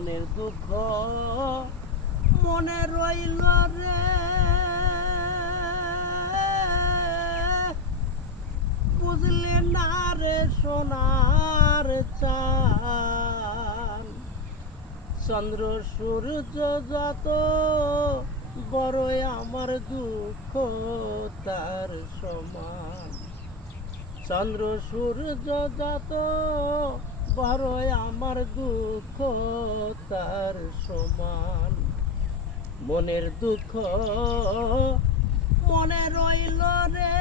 মনের দুঃখ মনে রইল রে, বুঝলে না রে সোনার চাঁদ। চন্দ্র সূর্য যত বড়ই আমার দুঃখ তার সমান। চন্দ্র সূর্য যত বড়ই আমার দুঃখ তার সমান। মনের দুঃখ মনে রইল রে,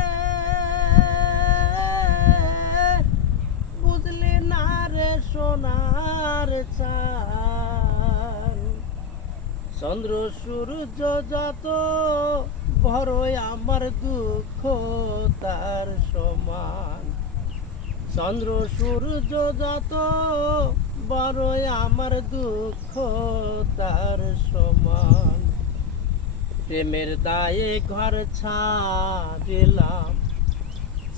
বুঝলি না রে সোনার চাঁদ। চন্দ্র সূর্য যত বড়ই আমার দুঃখ তার সমান। চন্দ্র সূর্য যত বড়ই আমার দুঃখ তার সমান। প্রেমের দায়ে ঘর ছাড়িলাম,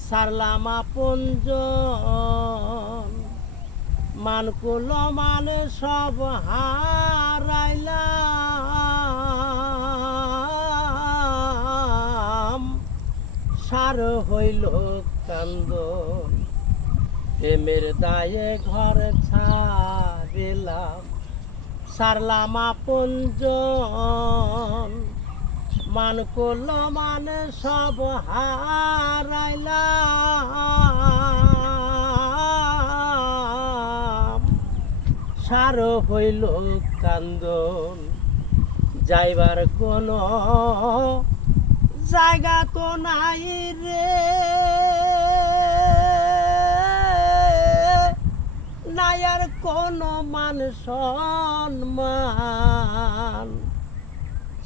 সারলাম আপনজন। মানকুল মানে সব হারাইলাম, সার হইল কান্দন। প্রেমের দায়ে ঘর ছাড়িলাম, সারলাম আপনজন। মানকুল মানে সব হারাইলাম, সার হইল কান্দন। যাইবার কোনো জায়গা তো নাই রে, নাই আর কোনো মান সম্মান।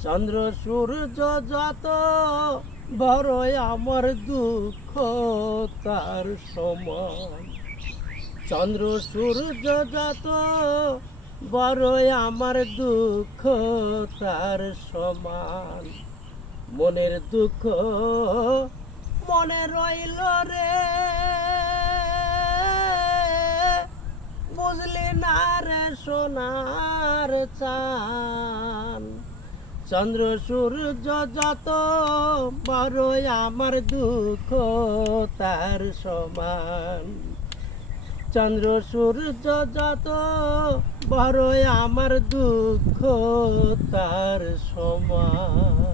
চন্দ্র সূর্য যত বড়ই আমার দুঃখ তার সমান। চন্দ্র সূর্য যত বড়ই আমার দুঃখ তার সমান। মনের দুঃখ মনে রইল রে, বুঝলি না রে সোনার চাঁদ। চন্দ্র সূর্য যত বড়ই আমার দুঃখ তার সমান। চন্দ্র সূর্য যত বড়ই আমার দুঃখ তার সমান।